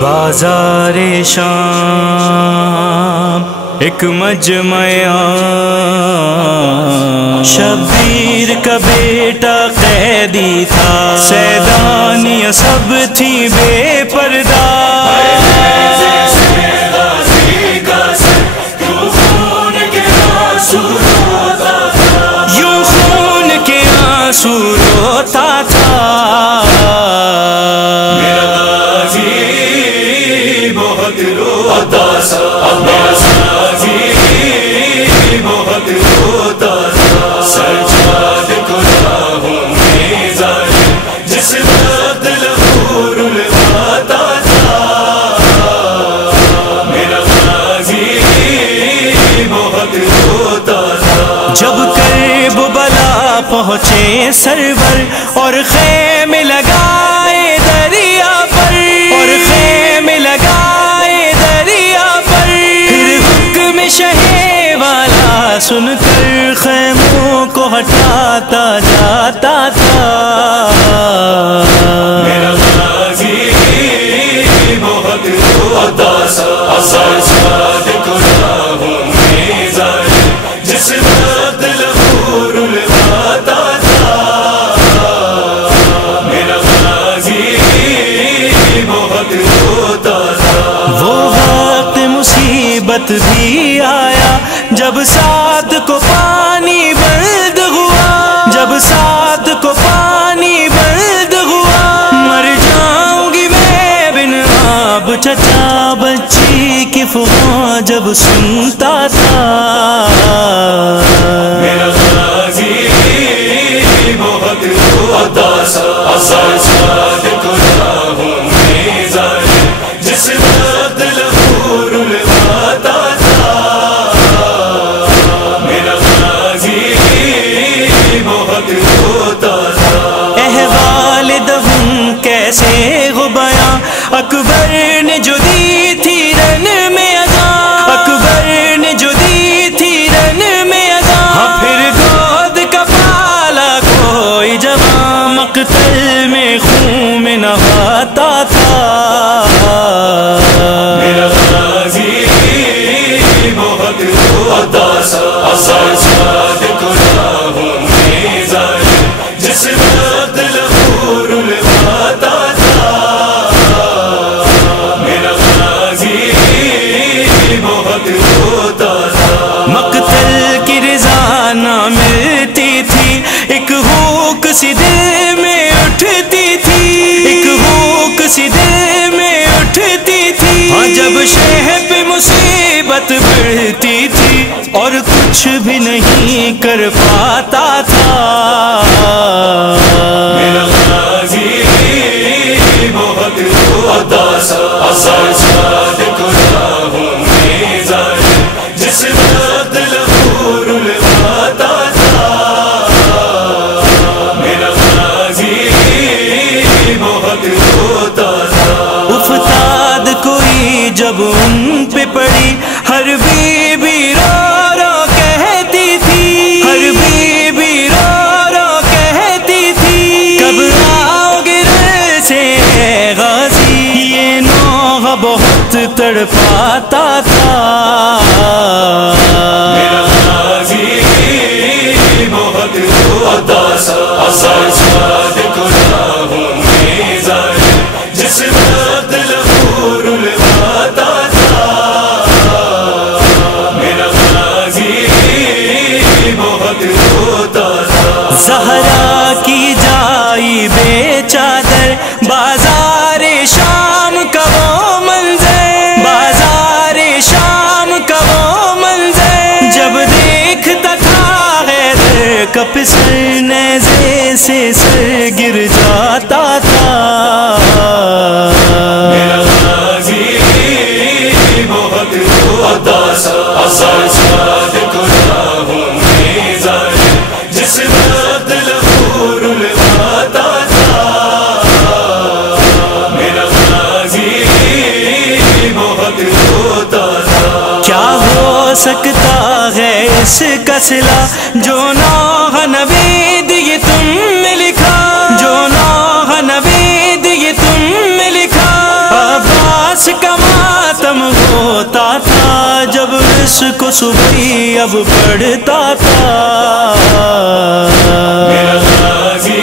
بازار شام ایک مجمع عام، شبیر کا بیٹا قیدی تھا، سیدانیاں سب تھی بے پردہ، یوں خون کے آنسو روتا تھا، سجاد کو راہوں میں ظالم جس وقت لہور لگاتا تھا، میرا غازی بہت روتا تھا۔ جب کرب بلا پہنچے سرور اور خیمے لگائے دریا پر، اور خیمے لگائے دریا پر، پھر حکم شہ والا سن کر خیموں کو ہٹاتا جاتا تھا، میرا غازی بہت روتا تھا۔ سجاد کو راہوں میں ظالم جس وقت لہور لگاتا تھا، میرا غازی بہت روتا تھا۔ وہ وقت مصیبت بھی آیا جب ساتھ کو پانی بلد ہوا، جب ساتھ کو پانی بلد ہوا، مر جاؤں گی میں بن آب، چچا بچی کی فغاں جب سنتا تھا، میرا غازی بہت روتا تھا۔ سجاد کو راہوں میں ظالم جس وقت لہور لگاتا تھا، میرا غازی بہت روتا تھا۔ احوال دہم کیسے ہو بیاں، اکبر نے جو دی تھی رن میں اذان، اکبر نے جو دی تھی رن میں اذان، ہاں پھر گود کا پالا کوئی جوان مقتل میں خون میں نہاتا تھا، میرا غازی بہت روتا تھا۔ سجاد کو راہوں میں ظالم جس وقت لہور لگاتا تھا، میرا غازی بہت روتا تھا۔ مقتل کی رضا نہ ملتی تھی، ایک بھوک سی دل میں اٹھتی تھی، ایک بھوک سی دل میں اٹھتی تھی، ہاں جب شہ پہ مصیبت بڑھتی تھی اور کچھ بھی نہیں کر پاتا تھا، میرا غازی بہت روتا تھا۔ سجاد کو راہوں میں ظالم جس وقت لہور لگاتا تھا، میرا غازی بہت روتا تھا۔ افتاد کوئی جب ان پہ پڑی، ہر بیوی رو رو کہتی تھی، ہر بیوی رو رو کہتی تھی، کب آؤ گے رل سے غازی، یہ نوحہ بہت تڑپاتا تھا، میرا غازی بہت روتا تھا۔ سجاد کو راہوں میں ظالم جس وقت لہور لگاتا تھا، میرا غازی بہت روتا تھا۔ زہرا کی جائی بے چادر، بازار شام کا وہ منظر، بازار شام کا وہ منظر، جب دیکھتا تھا حیدر کا پسر، نیزے سے سر گر جاتا تھا، میرا غازی بہت روتا تھا۔ سجاد کو راہوں میں ظالم جس وقت لہور لگاتا تھا، میرا غازی بہت روتا تھا۔ کیا ہو سکتا ہے اس کا صلہ، جو نوح نوید یہ تم نے لکھا، جو نوح نوید یہ تم نے لکھا۔ عباس کا ماتم ہوتا تھا جب اس کو صبح اب پڑھتا تھا۔ میرا غازی